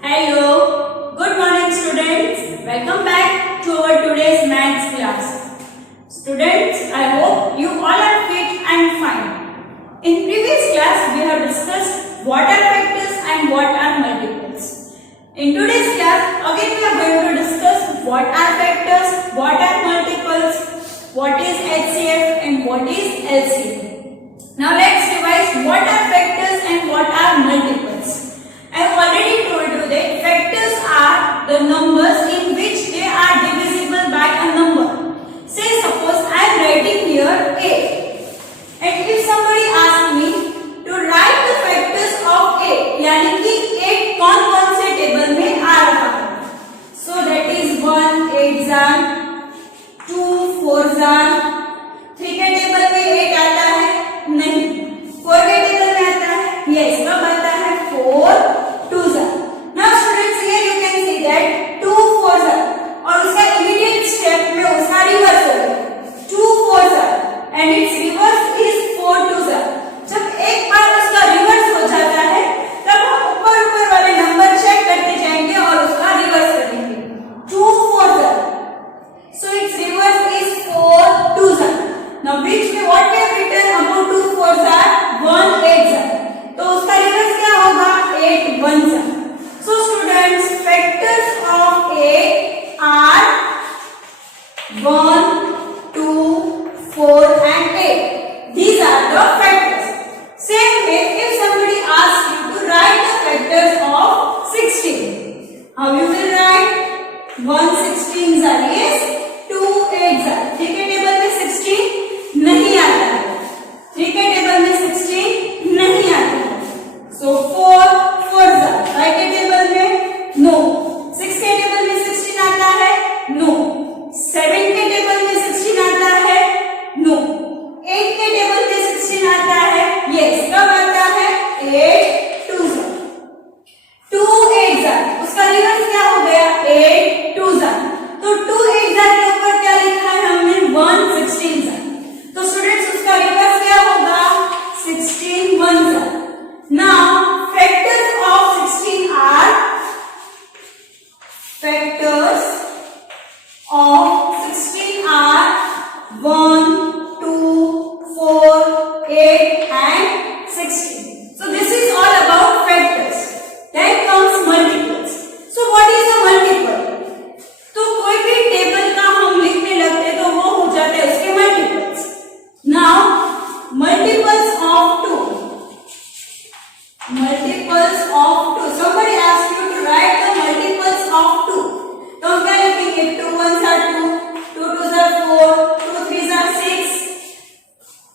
Hello, good morning students. Welcome back to our today's maths class. Students, I hope you all are fit and fine. In previous class, we have discussed what are factors and what are multiples. In today's class, again we are going to discuss what are factors, what are multiples, what is HCF and what is LCM. Now let's revise what are factors and what are multiples. I have already told you that factors are the numbers in which they are divisible by a number. Say suppose I am writing here 8, and if somebody asks me to write the factors of 8, यानी कि 8 कौन-कौन से table में आ रहा है, so that is 1 8 जा, 2 4 जा, 3 के टेबल में 8 आता है नहीं, 4 के टेबल में आता है yes, कब आता है 4 2 जा. Now students, here you can see that 2 4 जा और उसका immediate step में उसका reverse हो गया 2 4 जा and its reverse is 4 2 जा. जब एक बार उसका reverse हो जाता है तब हम ऊपर ऊपर वाले नंबर चेक करते जाएंगे और उसका reverse करेंगे 2 4 जा. So its reverse is 4 2 जा. Now which way what we have written about 2 4 जा 1 8 जा, तो उसका reverse क्या होगा 8 1 जा. So students, factors of 8 are 1 2 4 and 8. These are the factors. Same way, if somebody asks you to write the factors of 16, how you will write 1 16 जा, yes, 2 8 जा. 3 के टेबल में 16 नहीं आता है, 3 के टेबल में 16 नहीं आता है, so 4 4 जा. 5 के टेबल में नो, 6 के टेबल में 16 आता है नो, 7 के टेबल में 16 आता है नो, 8 के टेबल में 16 आता है यस, कब आता है 8 2 जा. 2 8 जा, उसका रिवर्स क्या हो गया 8 2 जा. तो 2 8 जा के ऊपर क्या लिखा है हमने 1 16 जा. तो स्टूडेंट्स उसका रिवर्स क्या होगा 16 1 जा. Now factors of 16 are factors of 16 are 1 2 4 8 and 16. So this is all about factors. Then comes multiples. So what is a multiple? तो कोई भी टेबल का हम लिखने लगते तो वो हो जाते हैं उसके multiples. Now multiples of 2. Multiples of 2. Somebody asks you to write the multiples of 2. तो हम क्या लिखेंगे 2 1s are 2, 2 2s are 4, 2 3s are 6,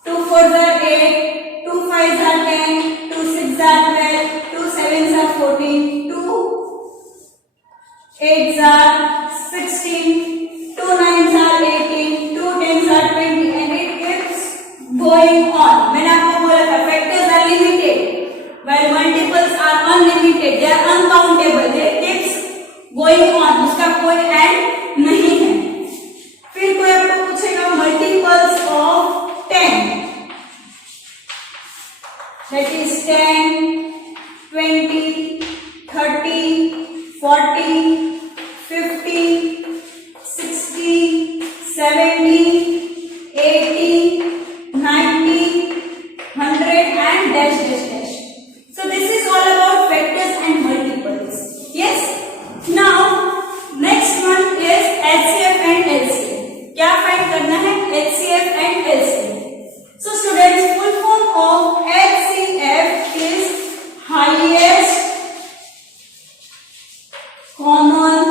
2 4s are 8, 2 5s are 10, 2 6s are 12, 2 7s are 14, 2 8s are 16, 2 9s are 18, 2 10s are 20 and it keeps going on. मैंने आपको बोला था factors are limited while multiples are unlimited, they are uncountable, they keeps going on, उसका कोई end नहीं है. फिर कोई आपको पूछेगा multiples of 10, that is 10 20 30 40 50 60 70 80 90 100 and dash dash dash. So this is all about factors and multiples. Yes. Now next one is HCF and LCM. क्या find करना है HCF and LCM. So students, full form of HCF is highest common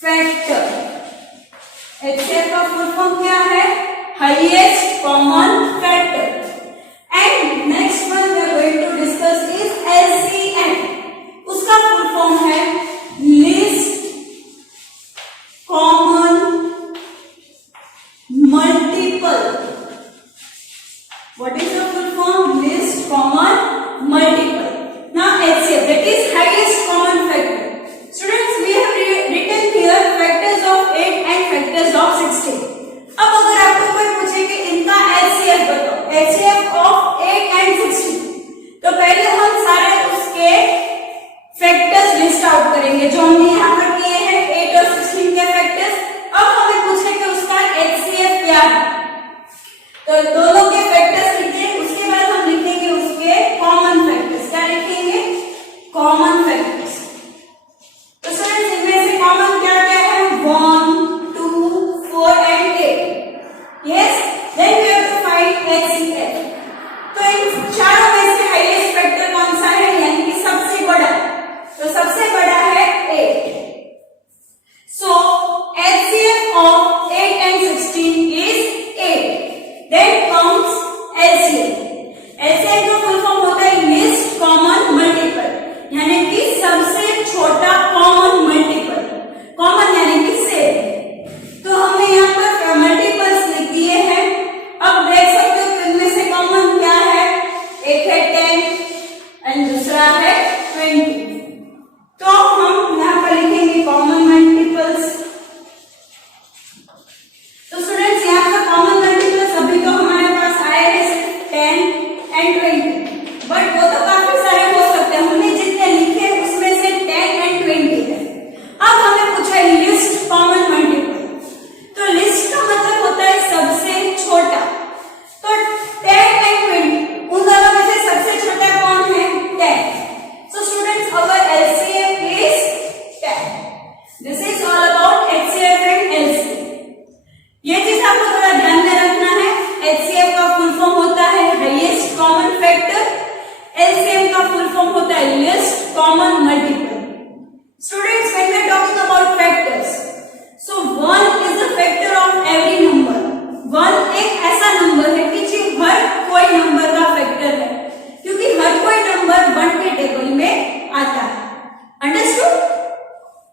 factor. HCF का full form क्या है highest common factor. And next one we are going to discuss is LCM. उसका full form है least common multiple. What is the full form? Least common multiple. Now HCF, that is highest common factor. Students, we have written here factors of 8 and factors of 16. अब अगर आपको कोई पूछे कि इन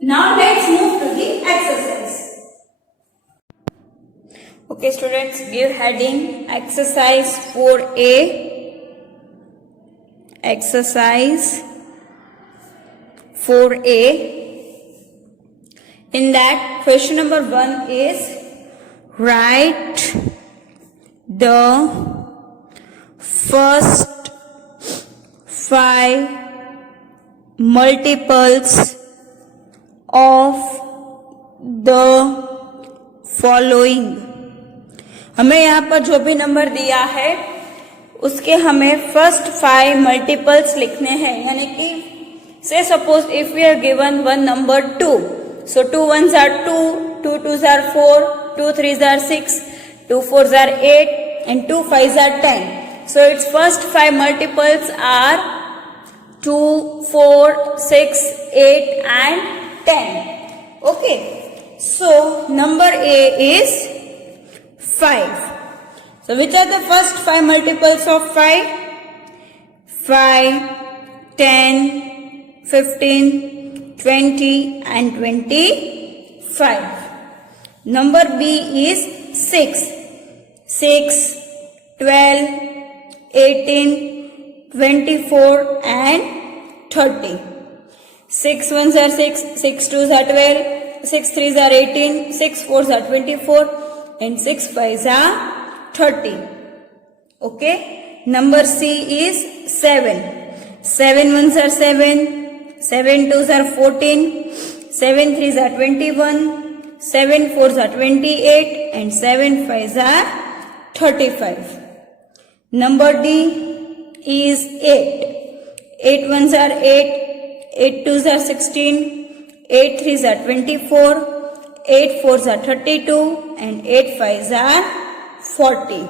Now let's move to the exercise. Okay students, give heading exercise 4A. Exercise 4A. In that, question number 1 is write the first 5 multiples of the following. हमें यहाँ पर जो भी नंबर दिया है उसके हमें फर्स्ट 5 मल्टीपल्स लिखने हैं, यानी कि say suppose if we are given one number 2, so 2 ones are 2, 2 twos are 4, 2 threes are 6, 2 fours are 8 and 2 fives are 10. So its first 5 multiples are 2, 4, 6, 8 and 10. Okay, so number A is 5. So which are the first 5 multiples of 5? 5, 10, 15, 20 and 25. Number B is 6. 6, 12, 18, 24 and 30. 6 ones are 6, 6 twos are 12, 6 threes are 18, 6 fours are 24 and 6 fives are 30. Okay. Number C is 7. 7 ones are 7, 7 twos are 14, 7 threes are 21, 7 fours are 28 and 7 fives are 35. Number D is 8. 8 ones are 8, 8 twos are 16, 8 threes are 24, 8 fours are 32 and 8 fives are 40.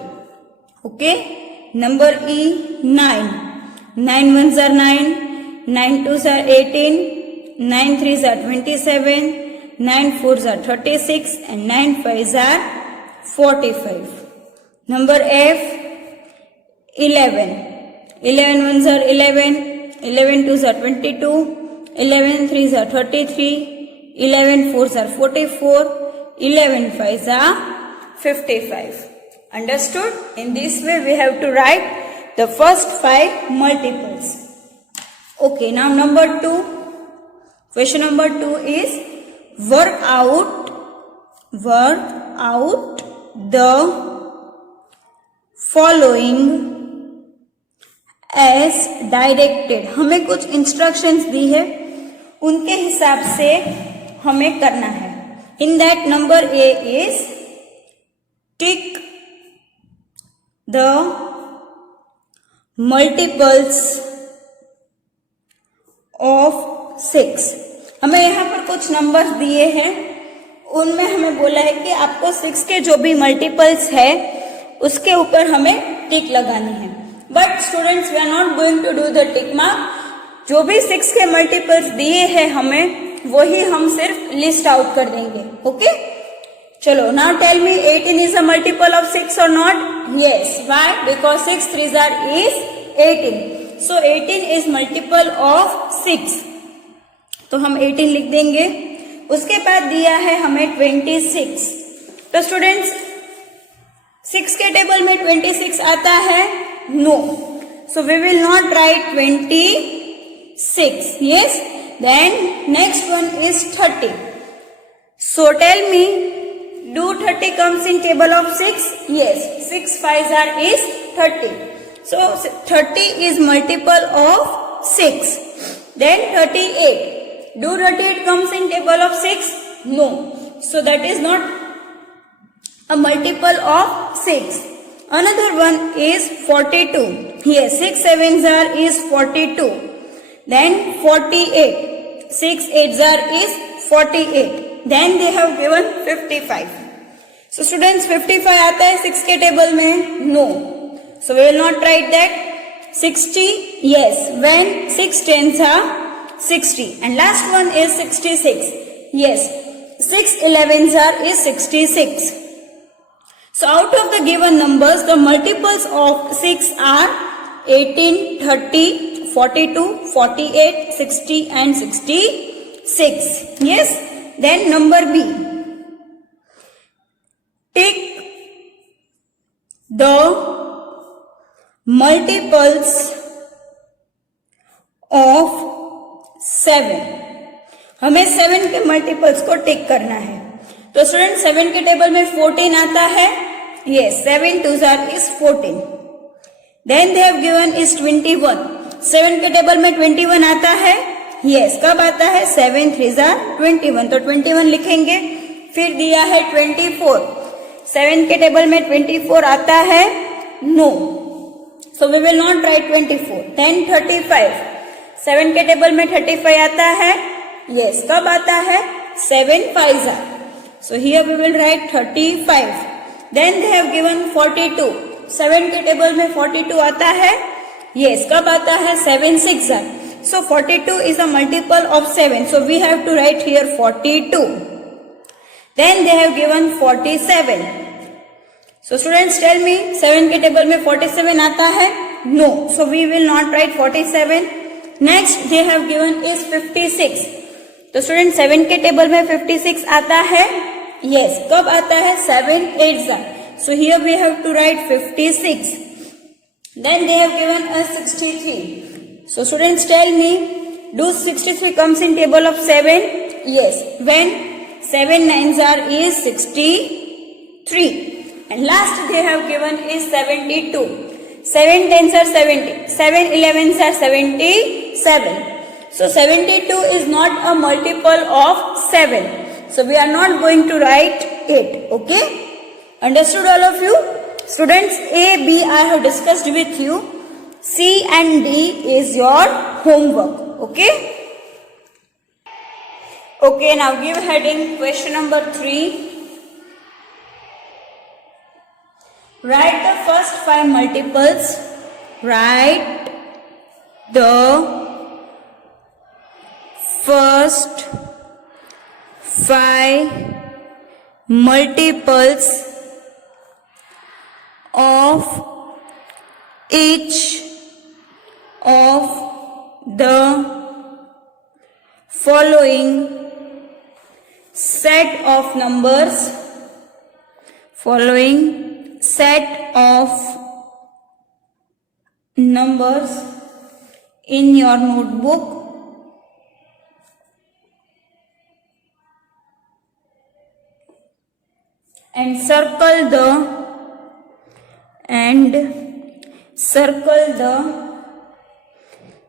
Okay. Number E 9. 9 ones are 9, 9 twos are 18, 9 threes are 27, 9 fours are 36 and 9 fives are 45. Number F 11. 11 ones are 11, 11 twos are 22, 11 threes are 33, 11 fours are 44, 11 fives are 55. Understood? In this way we have to write the first 5 multiples. Okay, now number 2. Question number 2 is work out the following as directed. हमें कुछ instructions दी है, उनके हिसाब से हमें करना है. In that, number A is tick the multiples of 6. हमें यहाँ पर कुछ नंबर्स दिए हैं, उनमें हमें बोला है कि आपको 6 के जो भी मल्टीपल्स है उसके ऊपर हमें टिक लगानी है. But students, we are not going to do the tick mark. जो भी 6 के मल्टीपल्स दिए हैं हमें, वही हम सिर्फ लिस्ट आउट कर देंगे. ओके, चलो. Now tell me, 18 is a multiple of 6 और not? Yes. Why? Because 6 3s is 18. So 18 is multiple of 6, तो हम 18 लिख देंगे. उसके बाद दिया है हमें 26. तो स्टूडेंट्स, 6 के टेबल में 26 आता है? No. So we will not write 26. Yes. Then next one is 30. So tell me, do 30 comes in table of 6? Yes. 6 5s are is 30. So 30 is multiple of 6. Then 38. Do 38 comes in table of 6? No. So that is not a multiple of 6. Another one is 42. Yes, 6 7s are is 42. Then 48. 6 8s are is 48. Then they have given 55. So students, 55 आता है 6 के table में? No. So we will not write that. 60? Yes. When 6 10s are 60. And last one is 66. Yes. 6 11s are is 66. So out of the given numbers, the multiples of 6 are 18, 30, 42, 48, 60 and 65. 6. Yes. Then number B. Take the multiples of 7. हमें 7 के multiples को टिक करना है. तो student 7 के table में 14 आता है. Yes, 7 2s is 14. Then they have given is 21. 7 के टेबल में 21 आता है. Yes, कब आता है? 7 3s are 21. तो 21 लिखेंगे. फिर दिया है 24. 7 के टेबल में 24 आता है? No. So we will not write 24. Then 35. 7 के टेबल में 35 आता है? Yes, कब आता है? 7 5s are. So here we will write 35. Then they have given 42. 7 के टेबल में 42 आता है? Yes, कब आता है? 7 6s are. So 42 is a multiple of 7. So we have to write here 42. Then they have given 47. So students tell me 7 के table में 47 आता है? No. So we will not write 47. Next they have given is 56. तो student 7 के table में 56 आता है? Yes. कब आता है? 7 8s are. So here we have to write 56. Then they have given us 63. So students tell me, do 63 comes in table of 7? Yes. When 7 9s are is 63. And last they have given is 72. 7 10s are 70. 7 11s are 77. So 72 is not a multiple of 7. So we are not going to write it. Okay? Understood all of you? Students, A, B I have discussed with you. C and D is your homework. Okay? Okay, now give heading question number 3. Write the first 5 multiples. Write the first 5 multiples of each of the following set of numbers. Following set of numbers in your notebook. And circle the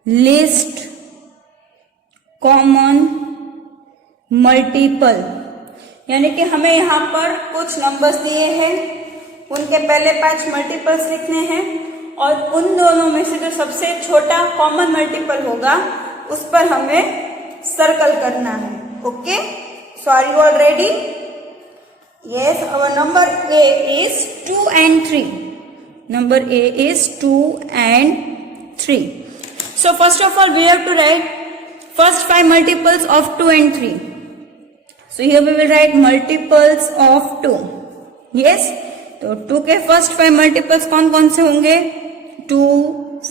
least common multiple. यानी कि हमें यहाँ पर कुछ numbers दिए हैं, उनके पहले 5 मल्टीपल्स लिखने हैं और उन दोनों में से जो सबसे छोटा कॉमन मल्टीपल होगा उस पर हमें सर्कल करना है. Okay, so are you all ready? Yes, our number A is 2 and 3. Number A is 2 and 3. So first of all we have to write first 5 multiples of 2 and 3. So here we will write multiples of 2. Yes, तो 2 के first 5 multiples कौन कौन से होंगे? 2,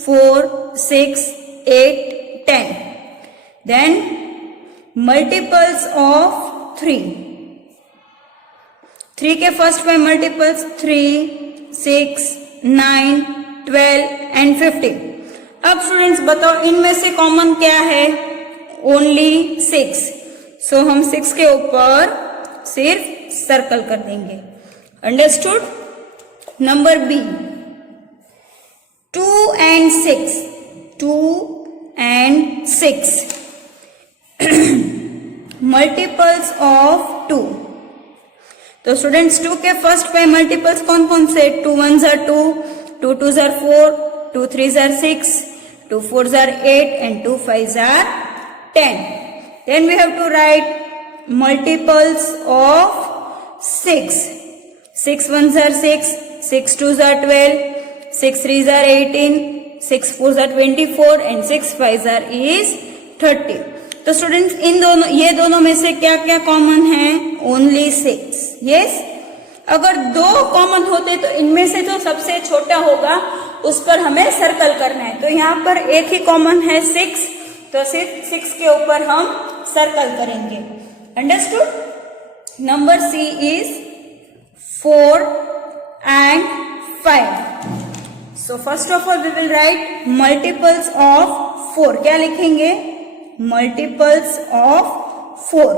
4, 6, 8, 10. Then multiples of 3. 3 के first 5 multiples 3, 6, 9, 12 and 15. अब students बताओ इनमें से कॉमन क्या है? ओनली 6. सो हम 6 के ऊपर सिर्फ सर्कल कर देंगे. Understood? Number B 2 and 6. 2 and 6 multiples of 2. तो स्टूडेंट्स 2 के फर्स्ट 5 मल्टीपल्स कौन कौन से? 2 1s are 2, 2 2s are 4, 2 3s are 6, 2 4s are 8 and 2 5s are 10. Then we have to write multiples of 6. 6 1s are 6, 6 2s are 12, 6 3s are 18, 6 4s are 24 and 6 5s are is 30. तो students ये दोनों में से क्या क्या common है? Only 6. Yes, अगर 2 common होते तो इनमें से जो सबसे छोटा होगा उस पर हमें सर्कल करना है. तो यहाँ पर एक ही कॉमन है 6, तो सिर्फ 6 के ऊपर हम सर्कल करेंगे। Understood? Number C is 4 and 5. So first of all we will write multiples of 4. क्या लिखेंगे? Multiples of 4.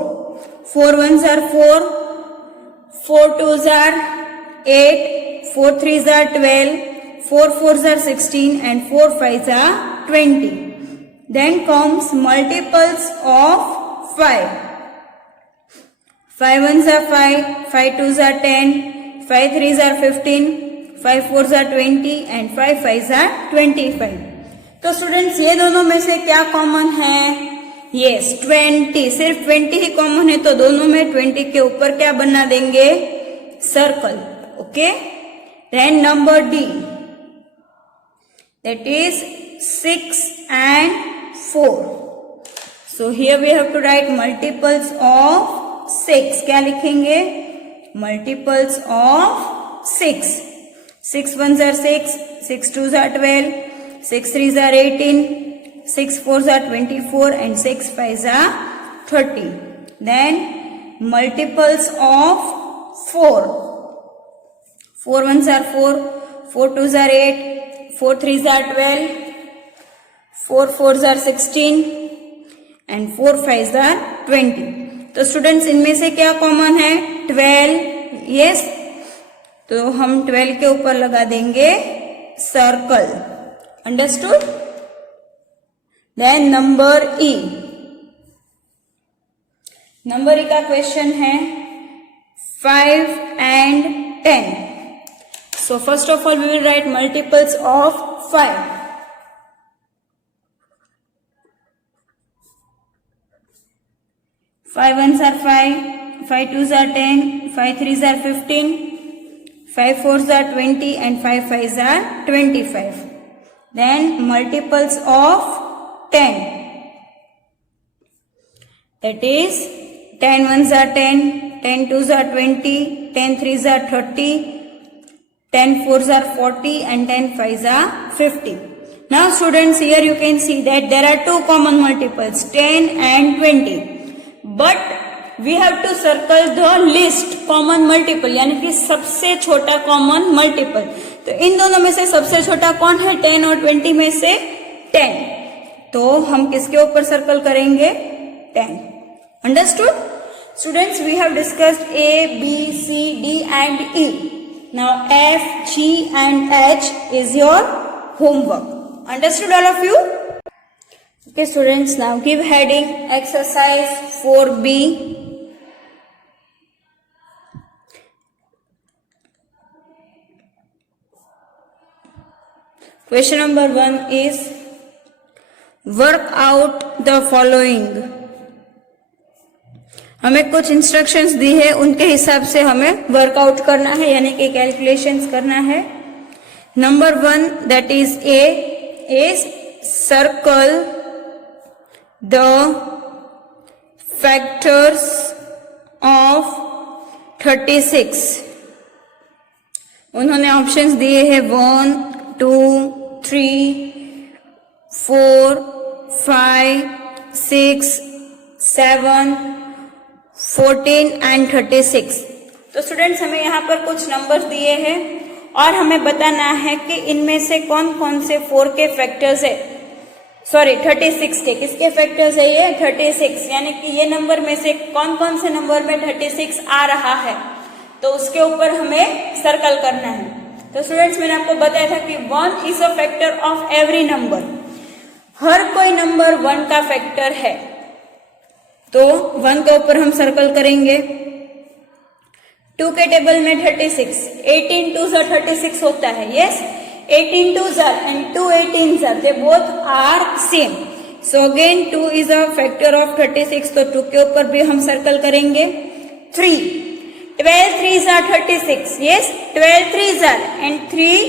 4 ones are 4, 4 twos are 8, 4 threes are 12, 4 fours are 16 and 4 fives are 20. Then comes multiples of 5. 5 ones are 5, 5 twos are 10, 5 threes are 15, 5 fours are 20 and 5 fives are 25. तो students ये दोनों में से क्या common है? Yes 20, सिर्फ 20 ही common है, तो दोनों में 20 के ऊपर क्या बना देंगे? Circle. Okay, then number D, that is 6 and 4. So here we have to write multiples of 6. क्या लिखेंगे? Multiples of 6. 6 ones are 6, 6 twos are 12, 6 threes are 18, 6 fours are 24 and 6 fives are 30. Then multiples of 4. 4 ones are 4, 4 twos are 8, 4 threes are 12, 4 fours are 16 and 4 fives are 20. तो students इनमें से क्या common है? 12. Yes, तो हम 12 के ऊपर लगा देंगे circle. Understood? Then number E, number E का क्वेश्चन है 5 and 10. So first of all we will write multiples of 5. 5 ones are 5, 5 twos are 10, 5 threes are 15, 5 fours are 20 and 5 fives are 25. Then multiples of 10. That is 10 ones are 10, 10 twos are 20, 10 threes are 30, 10 fours are 40 and 10 fives are 50. Now students, here you can see that there are two common multiples, 10 and 20. But we have to circle the least common multiple, यानी कि सबसे छोटा common multiple. तो इन दोनों में से सबसे छोटा कौन है? 10 और 20 में से 10। तो हम किसके ऊपर सर्कल करेंगे? 10। Understood? Students, we have discussed A, B, C, D and E. Now F, G and H is your homework. Understood all of you? Okay students, now give heading exercise 4B. Question number 1 is work out the following. हमें कुछ instructions दी है, उनके हिसाब से हमें workout करना है, यानी कि कैलकुलेशंस करना है। Number 1 that is A is circle the factors of 36. उन्होंने ऑप्शंस दिए हैं 1, 2, 3, 4, 5, 6, 7, 14 and 36. तो स्टूडेंट्स हमें यहाँ पर कुछ नंबर्स दिए हैं और हमें बताना है कि इनमें से कौन कौन से 4 के फैक्टर्स है, सॉरी 36 के किसके फैक्टर्स है? ये 36, यानी कि ये नंबर में से कौन कौन से नंबर में 36 आ रहा है, तो उसके ऊपर हमें सर्कल करना है। तो स्टूडेंट्स मैंने आपको बताया था कि 1 is a factor of every number, हर कोई नंबर 1 का फैक्टर है, तो 1 के ऊपर हम सर्कल करेंगे। 2 के टेबल में 36, 18 2s are 36 होता है। Yes, 18 2s are and 2 18s are, they both are same. So again 2 is a factor of 36, तो 2 के ऊपर भी हम सर्कल करेंगे। 3, 12 3s are 36. Yes, 12 3s are and 3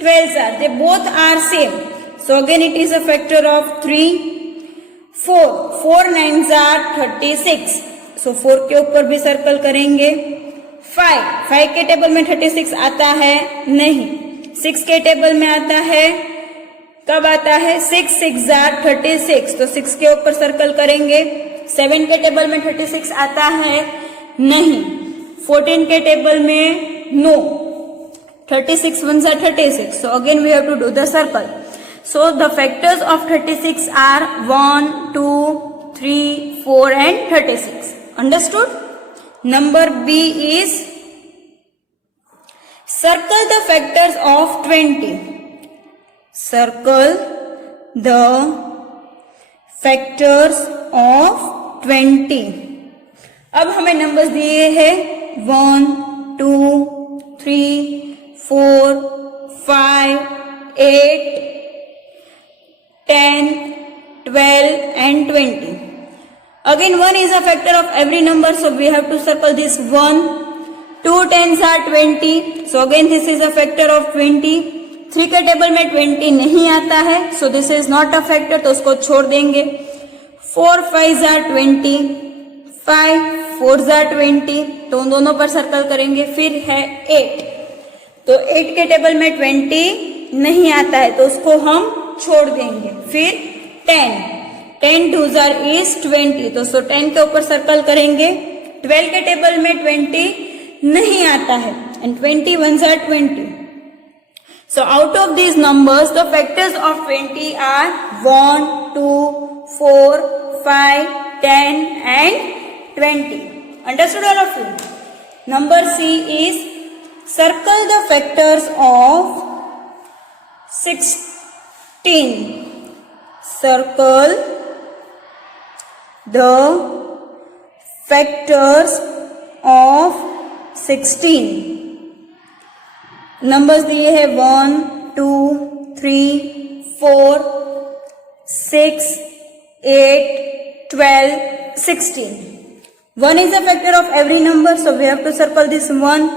12s are, they both are same. So again it is a factor of 3. 4 9s are 36. So 4 के ऊपर भी circle करेंगे। 5 के टेबल में 36 आता है नहीं, 6 के टेबल में आता है, कब आता है? 6 6 are 36, तो 6 के ऊपर सर्कल करेंगे। 7 के टेबल में 36 आता है? नहीं। 14 के टेबल में? No. 36 ones are 36. So again we have to do the circle. So the factors of 36 are 1, 2, 3, 4 and 36. Understood? Number B is circle the factors of 20. Circle the factors of 20. अब हमें numbers दिए हैं 1, 2, 3, 4, 5, 8, 10, 12 and 20. Again 1 is a factor of every number, so we have to circle this 1. 2 tens are 20, so again this is a factor of 20. 3 के table में 20 नहीं आता है, so this is not a factor, तो उसको छोड़ देंगे. 4 5s are 20, 5 4s are 20, तो उन दोनों पर सर्कल करेंगे. फिर है 8, तो 8 के टेबल में 20 नहीं आता है, तो उसको हम छोड़ देंगे. फिर 10 10 2s are is 20, तो 10 के ऊपर सर्कल करेंगे. 12 के टेबल में 20 नहीं आता है, and 21s are 20. So out of these numbers, the factors of 20 are 1, 2, 4, 5, 10 and 20. Understood all of you? Number C is circle the factors of 16. Circle the factors of 16. Numbers दिए हैं 1, 2, 3, 4, 6, 8, 12, 16. 1 is a factor of every number, so we have to circle this 1.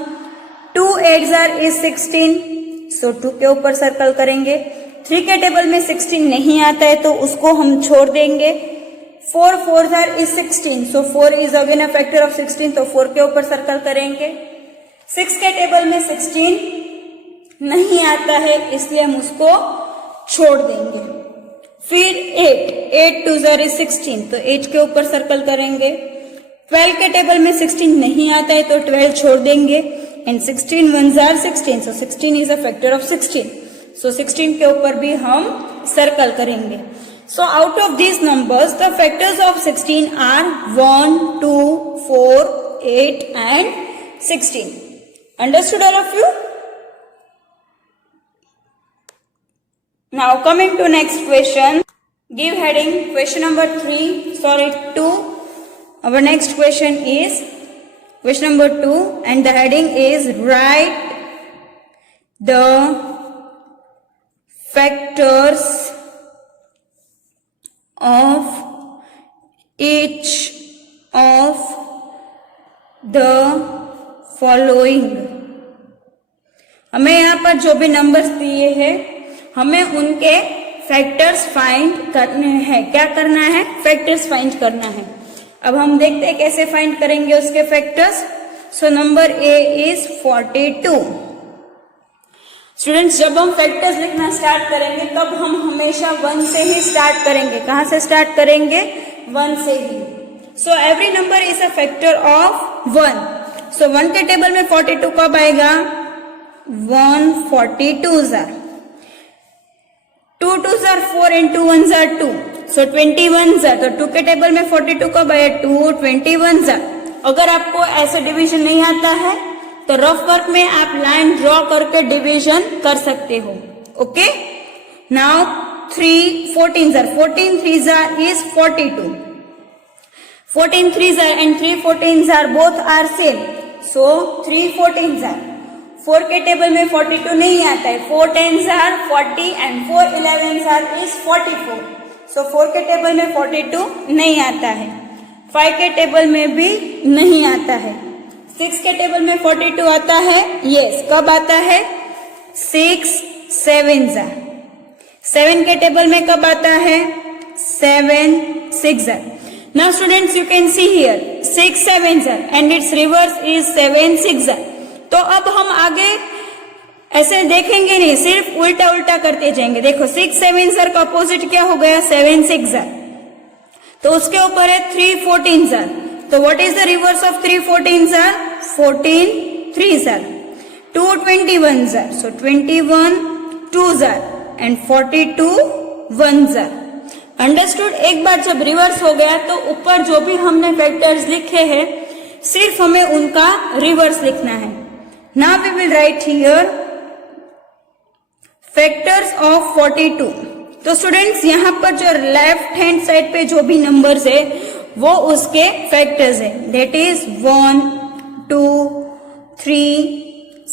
2 8s are is 16, so 2 के ऊपर circle करेंगे. 3 के table में 16 नहीं आता है, तो उसको हम छोड़ देंगे. 4 4s are is 16, so 4 is again a factor of 16, तो 4 के ऊपर सर्कल करेंगे. 6 के टेबल में 16 नहीं आता है, इसलिए हम उसको छोड़ देंगे. फिर 8 2s are is 16, तो 8 के ऊपर सर्कल करेंगे. 12 के टेबल में 16 नहीं आता है, तो 12 छोड़ देंगे. And 16 1s are 16, so 16 is a factor of 16, so 16 के ऊपर भी हम सर्कल करेंगे. So out of these numbers, the factors of 16 are 1, 2, 4, 8 and 16. Understood all of you? Now coming to next question. Give heading question number 2. Our next question is question number 2, and the heading is write the factors of each of the following. हमें यहाँ पर जो भी numbers दिए हैं, हमें उनके factors find करने हैं. क्या करना है? फैक्टर्स फाइंड करना है. अब हम देखते हैं कैसे फाइंड करेंगे उसके factors. So number A is 42. Students, जब हम फैक्टर्स लिखना स्टार्ट करेंगे तब हम हमेशा 1 से ही स्टार्ट करेंगे. कहां से स्टार्ट करेंगे? 1 से ही. So every number is a factor of 1. So 1 के टेबल में 42 कब आएगा? 1 42s are. 2 2s are 4 and 2 1s are 2. So 21s are. तो 2 के टेबल में 42 कब आया? 2 21s are. अगर आपको ऐसे डिवीजन नहीं आता है तो रफ वर्क में आप लाइन ड्रॉ करके डिवीजन कर सकते हो. Okay. Now 3 14s are. 14 3s are is 42. 14 3s are and 3 14s are both are same. So 3 14s are. 4 के टेबल में 42 नहीं आता है. 4 10s are 40 and 4 11s are is 44. So 4 के टेबल में 42 नहीं आता है. 5 के टेबल में भी नहीं आता है. 6 के टेबल में 42 आता है. यस, कब आता है? 6 7s are. 7 के टेबल में कब आता है? 7 6s are. Now students, you can see here 6 7s are and its reverse is 7 6s are. तो अब हम आगे ऐसे देखेंगे नहीं, सिर्फ उल्टा उल्टा करते जाएंगे. देखो 6 7s are का अपोजिट क्या हो गया? 7 6s are. तो उसके ऊपर है 3 14s are. तो what is the reverse of 3 14s are? 14 3s are. 2 21s are. So 21 2s are and 42 1s are. Understood. एक बार जब रिवर्स हो गया तो ऊपर जो भी हमने फैक्टर्स लिखे हैं सिर्फ हमें उनका रिवर्स लिखना है. Now we will write here factors of 42. तो स्टूडेंट्स यहाँ पर जो लेफ्ट हैंड साइड पे जो भी नंबर्स है वो उसके फैक्टर्स है. That is 1 2 3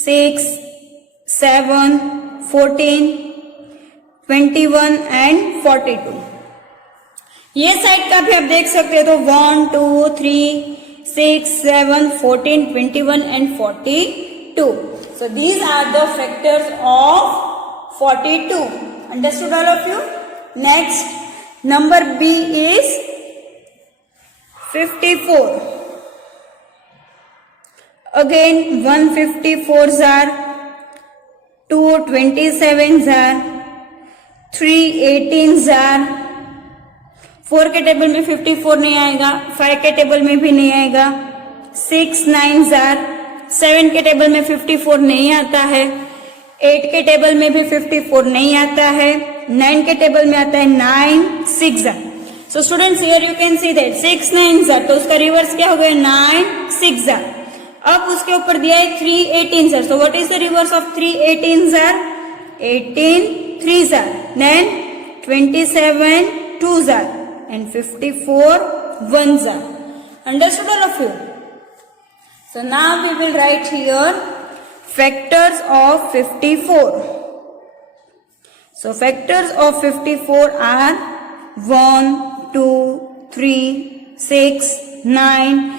6 7 14 21 and 42. ये साइड का भी आप देख सकते हो तो 1 2 3 6 7 14 21 and 42. So these are the factors of 42. Understood all of you? Next, number B is 54. Again 154s are, 2 27s are, 3 18s are. 4 के टेबल में 54 नहीं आएगा, 5 के टेबल में भी नहीं आएगा. 6 9s are, 7 के टेबल में 54 नहीं आता है. 8 के टेबल में भी 54 नहीं आता है. 9 के टेबल में आता है 9 6 are. So students here you can see that 6 9s are, तो उसका रिवर्स क्या हो गया? 9 6 are. अब उसके ऊपर दिया है 3 18s are. So what is the reverse of 3 18s are? 18 3s are. Then 27 2s are and 54 1s are. Understood all of you? So now we will write here factors of 54. So factors of 54 are 1 2 3 6 9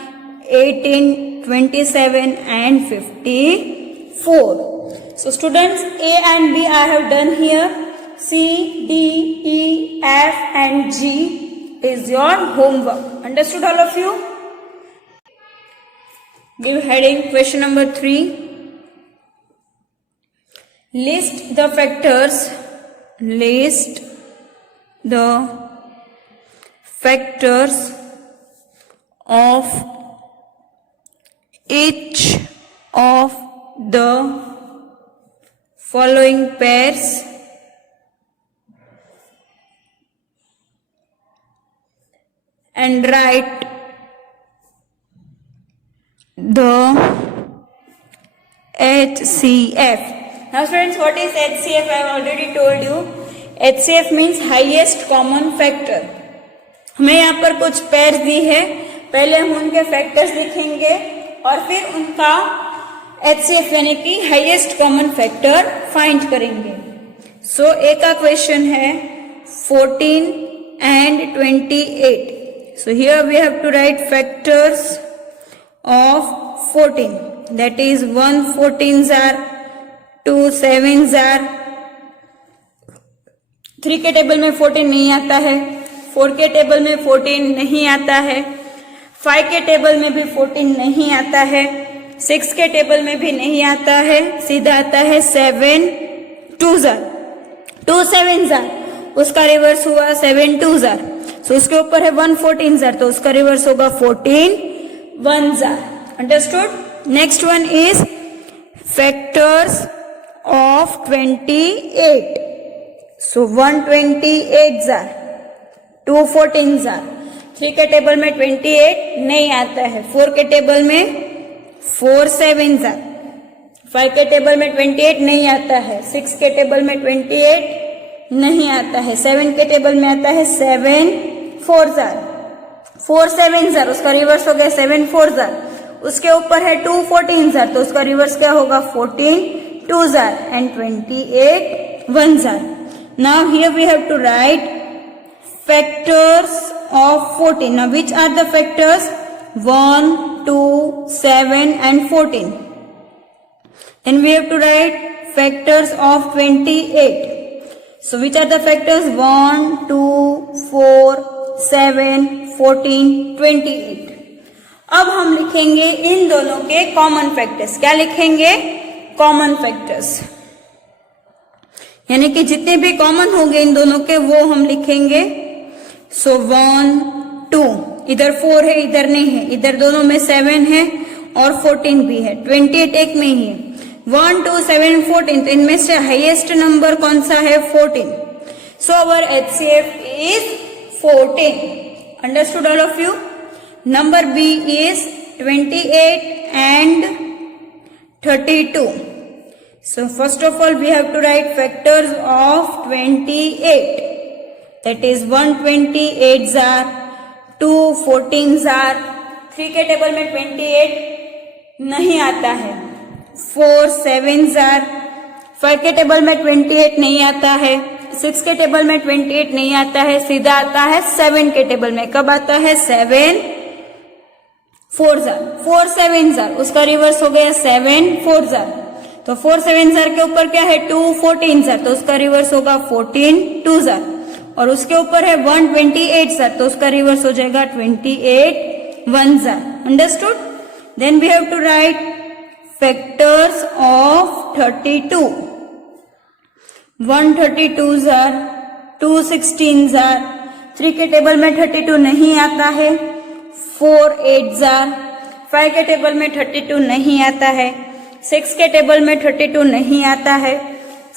18 27 and 54. So students, A and B I have done here. C, D, E, F and G is your homework. Understood all of you? Give heading question number 3. List the factors. List the factors of each of the following pairs and write the HCF. Now students, what is HCF? I have already told you. HCF means highest common factor. हमें यहाँ पर कुछ pairs दी है, पहले हम उनके factors लिखेंगे और फिर उनका HCF यानी कि हाईएस्ट कॉमन फैक्टर फाइंड करेंगे. सो एक का क्वेश्चन है 14 and 28. So here we have to write factors of 14. That is 1 14s are, 2 7s are. 3 के टेबल में 14 नहीं आता है. 4 के टेबल में 14 नहीं आता है. 5 के टेबल में भी 14 नहीं आता है. 6 के टेबल में भी नहीं आता है. सीधा आता है 7 2s are. 2 7s are, उसका रिवर्स हुआ 7 2s are. So उसके ऊपर है 1 14s are, तो उसका रिवर्स होगा 14 1s are. Understood? Next one is factors of 28. So 1 28s are, 2 14s are. 3 के टेबल में 28 नहीं आता है. 4 के टेबल में 4 7s are. 5 के टेबल में 28 नहीं आता है. 6 के टेबल में 28 नहीं आता है. 7 के टेबल में आता है 7 4s are. 4 7s are, उसका रिवर्स हो गया 7 4s are. उसके ऊपर है 2 14s are, तो उसका रिवर्स क्या होगा 14 2s are and 28 1s are. Now here we have to write factors of 14. Now which are the factors? 1 2 7 and 14. Then we have to write factors of 28. So which are the factors? 1 2 4 7 14 28. अब हम लिखेंगे इन दोनों के common factors. क्या लिखेंगे? Common factors, यानी कि जितने भी कॉमन होंगे इन दोनों के वो हम लिखेंगे. सो 1 2, इधर 4 है, इधर नहीं है, इधर दोनों में 7 है और 14 भी है, 28 एक में ही है। 1, 2, 7, 14, तो इनमें से हाईएस्ट नंबर कौन सा है? 14. सो अवर HCF is 14. Understood all of you? Number B is 28 and 32. So first of all we have to write factors of 28. That is 128s are, 2 14s are, 3 के टेबल में 28 नहीं आता है, 4 7s are, 5 के table में 28 नहीं आता है, 6 के टेबल में 28 नहीं आता है, सीधा आता है 7 के टेबल में। कब आता है? 7 4s are, 4 7s are, उसका रिवर्स हो गया 7 4s are। तो 4 7s are के ऊपर क्या है? 2 14s are, तो उसका रिवर्स होगा 14 2s are। और उसके ऊपर है 128s are, तो उसका रिवर्स हो जाएगा 28 1s are। Understood? Then we have to write factors of 32। 132s are, 2 16s are, 3 के टेबल में 32 नहीं आता है, 4 8s are, 5 के टेबल में 32 नहीं आता है, 6 के टेबल में 32 नहीं आता है,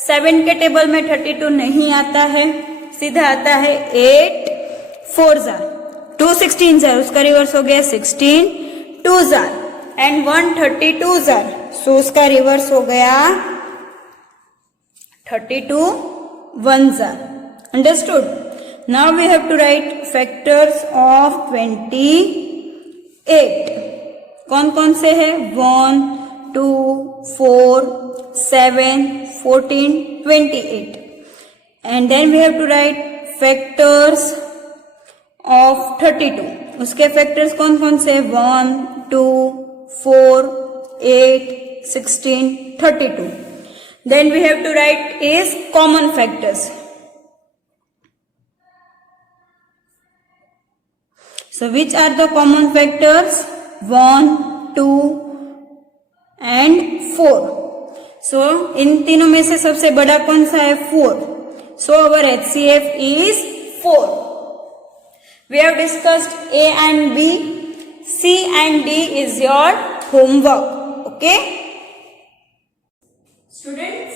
7 के टेबल में 32 नहीं आता है, सीधा आता है 8 4s are, 2 16s are, उसका रिवर्स हो गया 16 2s are and 132s are, सो उसका रिवर्स हो गया 32 1s are। Understood? Now we have to write factors of 28। कौन कौन से है? 1 2 4 7 14 28। And then we have to write factors of 32। उसके फैक्टर्स कौन कौन से? 1 2 4 8 16 32। Then we have to write is common factors. So which are the common factors? 1 2 and 4. So इन तीनों में से सबसे बड़ा कौन सा है? 4. So our HCF is 4. We have discussed A and B. C and D is your homework. Okay? Students,